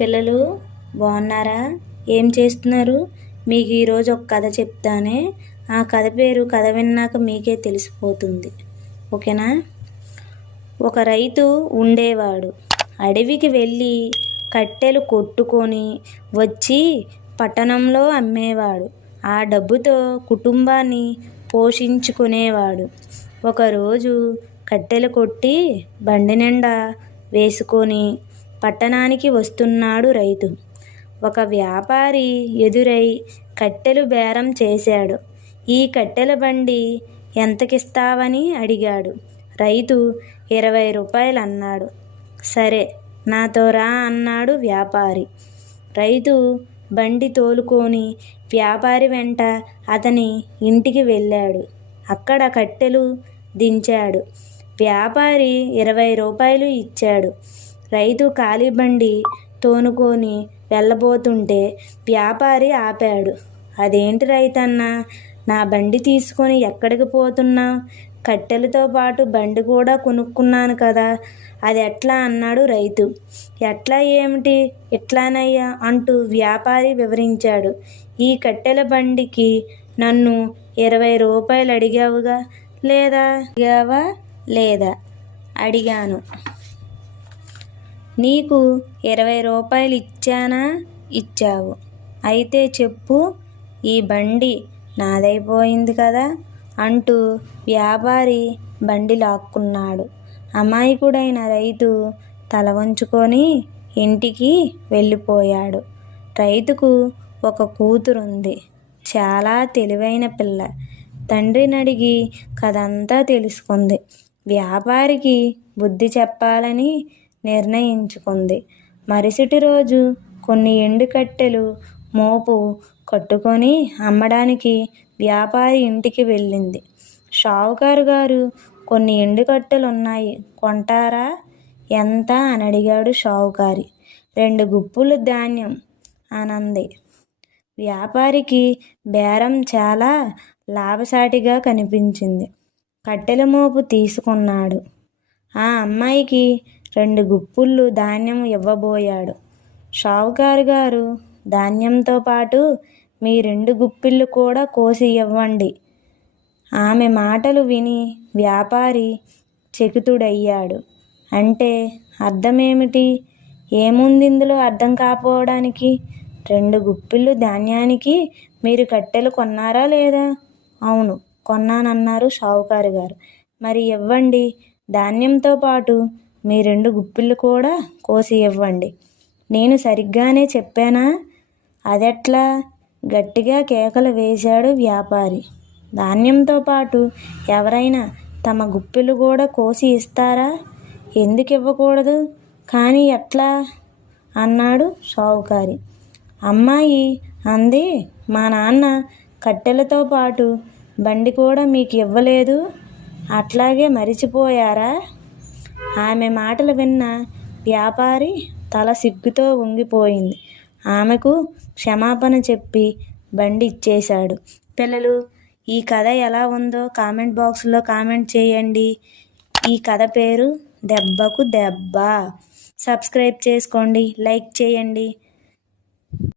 పిల్లలు బాగున్నారా? ఏం చేస్తున్నారు? మీకు ఈరోజు ఒక కథ చెప్తానే. ఆ కథ పేరు కథ విన్నాక మీకే తెలిసిపోతుంది. ఓకేనా? ఒక రైతు ఉండేవాడు. అడవికి వెళ్ళి కట్టెలు కొట్టుకొని వచ్చి పట్టణంలో అమ్మేవాడు. ఆ డబ్బుతో కుటుంబాన్ని పోషించుకునేవాడు. ఒకరోజు కట్టెలు కొట్టి బండి నిండా వేసుకొని పట్టణానికి వస్తున్నాడు రైతు. ఒక వ్యాపారి ఎదురై కట్టెలు బేరం చేశాడు. ఈ కట్టెల బండి ఎంతకిస్తావని అడిగాడు. రైతు 20 రూపాయలు అన్నాడు. సరే, నాతో రా అన్నాడు వ్యాపారి. రైతు బండి తోలుకొని వ్యాపారి వెంట అతని ఇంటికి వెళ్ళాడు. అక్కడ కట్టెలు దించాడు. వ్యాపారి 20 రూపాయలు ఇచ్చాడు. రైతు ఖాళీ బండి తోనుకొని వెళ్ళబోతుంటే వ్యాపారి ఆపాడు. అదేంటి రైతన్నా, నా బండి తీసుకొని ఎక్కడికి పోతున్నావు? కట్టెలతో పాటు బండి కూడా కొనుక్కున్నాను కదా, అది ఎట్లా అన్నాడు రైతు. ఎట్లా ఏమిటి, ఎట్లానయ్యా అంటూ వ్యాపారి వివరించాడు. ఈ కట్టెల బండికి నన్ను 20 రూపాయలు అడిగావుగా లేదా? అడిగాను. నీకు 20 రూపాయలు ఇచ్చానా? ఇచ్చావు. అయితే చెప్పు, ఈ బండి నాదైపోయింది కదా అంటూ వ్యాపారి బండి లాక్కున్నాడు. అమాయకుడైన రైతు తల వంచుకొని ఇంటికి వెళ్ళిపోయాడు. రైతుకు ఒక కూతురుంది. చాలా తెలివైన పిల్ల. తండ్రిని అడిగి కథంతా తెలుసుకుంది. వ్యాపారికి బుద్ధి చెప్పాలని నిర్ణయించుకుంది. మరుసటి రోజు కొన్ని ఎండు కట్టెలు మోపు కట్టుకొని అమ్మడానికి వ్యాపారి ఇంటికి వెళ్ళింది. షావుకారు గారు, కొన్ని ఎండు కట్టెలున్నాయి, కొంటారా? ఎంత అని అడిగాడు షావుకారి. 2 గుప్పులు ధాన్యం అనంది. వ్యాపారికి బేరం చాలా లాభసాటిగా కనిపించింది. కట్టెల మోపు తీసుకున్నాడు. ఆ అమ్మాయికి 2 గుప్పుళ్ళు ధాన్యం ఇవ్వబోయాడు. షావుకారు గారు, ధాన్యంతో పాటు మీ 2 గుప్పిళ్ళు కూడా కోసి ఇవ్వండి. ఆమె మాటలు విని వ్యాపారి చకితుడయ్యాడు. అంటే అర్థమేమిటి? ఏముంది ఇందులో అర్థం కాపోవడానికి? 2 గుప్పిళ్ళు ధాన్యానికి మీరు కట్టెలు కొన్నారా లేదా? అవును, కొన్నానన్నారు షావుకారు గారు. మరి ఇవ్వండి, ధాన్యంతో పాటు మీ 2 గుప్పిళ్ళు కూడా కోసి ఇవ్వండి. నేను సరిగ్గానే చెప్పానా? అదెట్లా? గట్టిగా కేకలు వేశాడు వ్యాపారి. ధాన్యంతో పాటు ఎవరైనా తమ గుప్పిళ్ళు కూడా కోసి ఇస్తారా? ఎందుకు ఇవ్వకూడదు? కానీ ఎట్లా అన్నాడు షావుకారి. అమ్మాయి అంది, మా నాన్న కట్టెలతో పాటు బండి కూడా మీకు ఇవ్వలేదు, అట్లాగే మరిచిపోయారా? ఆమె మాటలు విన్న వ్యాపారి తల సిగ్గుతో వంగిపోయింది. ఆమెకు క్షమాపణ చెప్పి బండి ఇచ్చేశాడు. పిల్లలు, ఈ కథ ఎలా ఉందో కామెంట్ బాక్స్లో కామెంట్ చేయండి. ఈ కథ పేరు దెబ్బకు దెబ్బ. సబ్స్క్రైబ్ చేసుకోండి, లైక్ చేయండి.